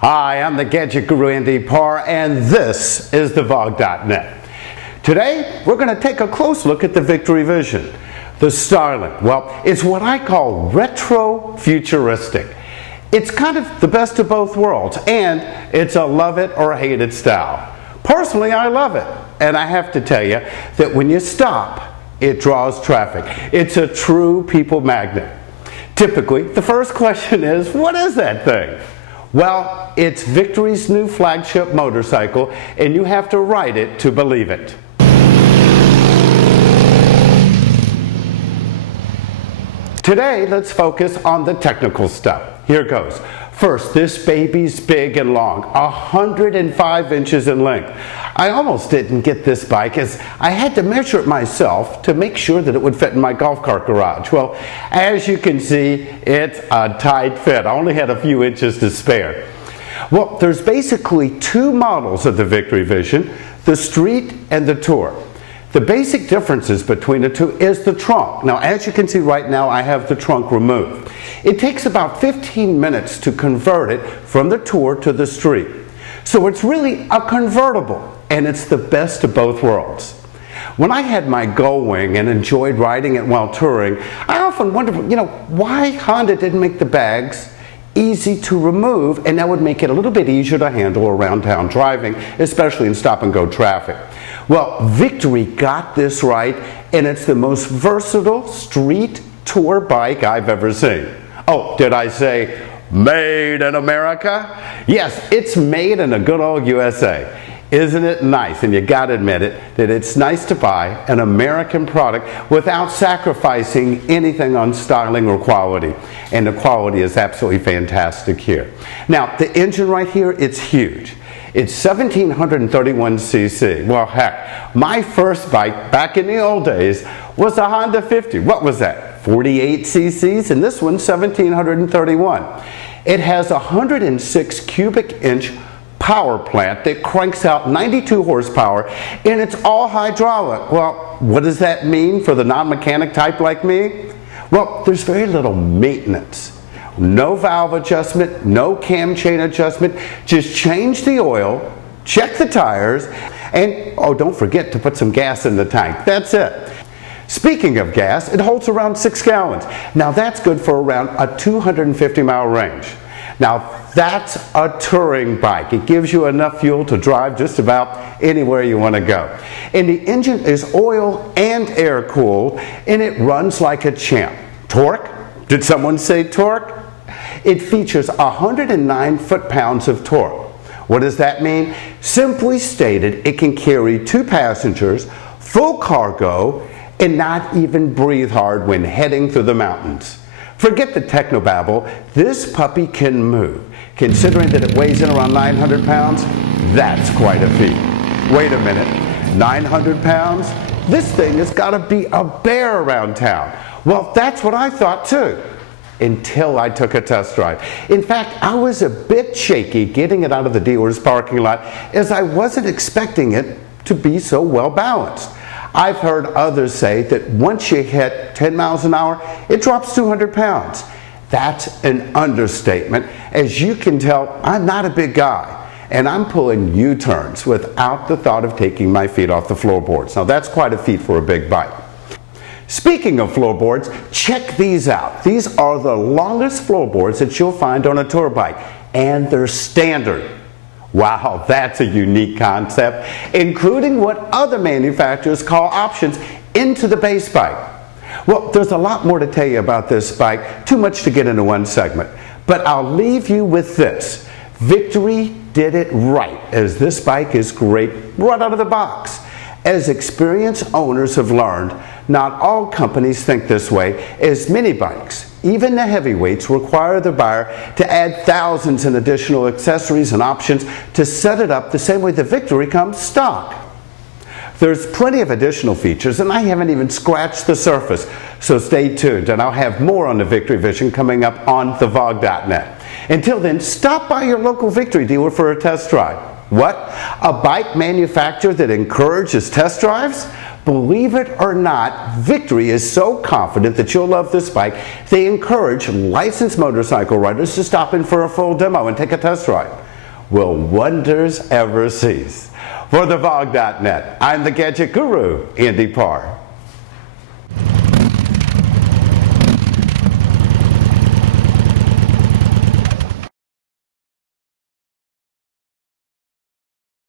Hi, I'm the Gadget Guru Andy Parr, and this is thevog.net. Today, we're going to take a close look at the Victory Vision. The styling, well, it's what I call retro-futuristic. It's kind of the best of both worlds, and it's a love it or hate it style. Personally, I love it, and I have to tell you that when you stop, it draws traffic. It's a true people magnet. Typically, the first question is, what is that thing? Well, it's Victory's new flagship motorcycle, and you have to ride it to believe it. Today, let's focus on the technical stuff. Here goes. First, this baby's big and long, 105 inches in length. I almost didn't get this bike as I had to measure it myself to make sure that it would fit in my golf cart garage. Well, as you can see, it's a tight fit. I only had a few inches to spare. Well, there's basically two models of the Victory Vision, the Street and the Tour. The basic differences between the two is the trunk. Now, as you can see right now, I have the trunk removed. It takes about 15 minutes to convert it from the Tour to the Street. So it's really a convertible, and it's the best of both worlds. When I had my Gull Wing and enjoyed riding it while touring, I often wondered, why Honda didn't make the bags easy to remove, and that would make it a little bit easier to handle around town driving, especially in stop-and-go traffic. Well, Victory got this right, and it's the most versatile street tour bike I've ever seen. Oh, did I say made in America? Yes, it's made in the good old USA. Isn't it nice? And you gotta admit it, that it's nice to buy an American product without sacrificing anything on styling or quality. And the quality is absolutely fantastic here. Now, the engine right here, it's huge. It's 1731 cc. Well, heck, my first bike back in the old days was a Honda 50. What was that? 48 cc's, and this one's 1731. It has a 106 cubic inch power plant that cranks out 92 horsepower, and it's all hydraulic. Well, what does that mean for the non-mechanic type like me? Well, there's very little maintenance. No valve adjustment, no cam chain adjustment. Just change the oil, check the tires, and oh, don't forget to put some gas in the tank. That's it. Speaking of gas, it holds around 6 gallons. Now that's good for around a 250-mile range. Now that's a touring bike. It gives you enough fuel to drive just about anywhere you want to go. And the engine is oil and air cooled, and it runs like a champ. Torque? Did someone say torque? It features 109 foot-pounds of torque. What does that mean? Simply stated, it can carry 2 passengers, full cargo, and not even breathe hard when heading through the mountains. Forget the technobabble, this puppy can move. Considering that it weighs in around 900 pounds, that's quite a feat. Wait a minute, 900 pounds? This thing has got to be a bear around town. Well, that's what I thought too, until I took a test drive. In fact, I was a bit shaky getting it out of the dealer's parking lot, as I wasn't expecting it to be so well balanced. I've heard others say that once you hit 10 miles an hour, it drops 200 pounds. That's an understatement. As you can tell, I'm not a big guy, and I'm pulling U-turns without the thought of taking my feet off the floorboards. Now that's quite a feat for a big bike. Speaking of floorboards, check these out. These are the longest floorboards that you'll find on a tour bike, and they're standard. Wow, that's a unique concept, including what other manufacturers call options into the base bike. Well, there's a lot more to tell you about this bike, too much to get into one segment, but I'll leave you with this. Victory did it right, as this bike is great right out of the box. As experienced owners have learned, not all companies think this way, as many bikes, even the heavyweights, require the buyer to add thousands in additional accessories and options to set it up the same way the Victory comes stock. There's plenty of additional features, and I haven't even scratched the surface, so stay tuned, and I'll have more on the Victory Vision coming up on thevog.net. Until then, stop by your local Victory dealer for a test drive. What? A bike manufacturer that encourages test drives? Believe it or not, Victory is so confident that you'll love this bike, they encourage licensed motorcycle riders to stop in for a full demo and take a test ride. will wonders ever cease? For the WalkAround.net, I'm the gadget guru, Andy Parr.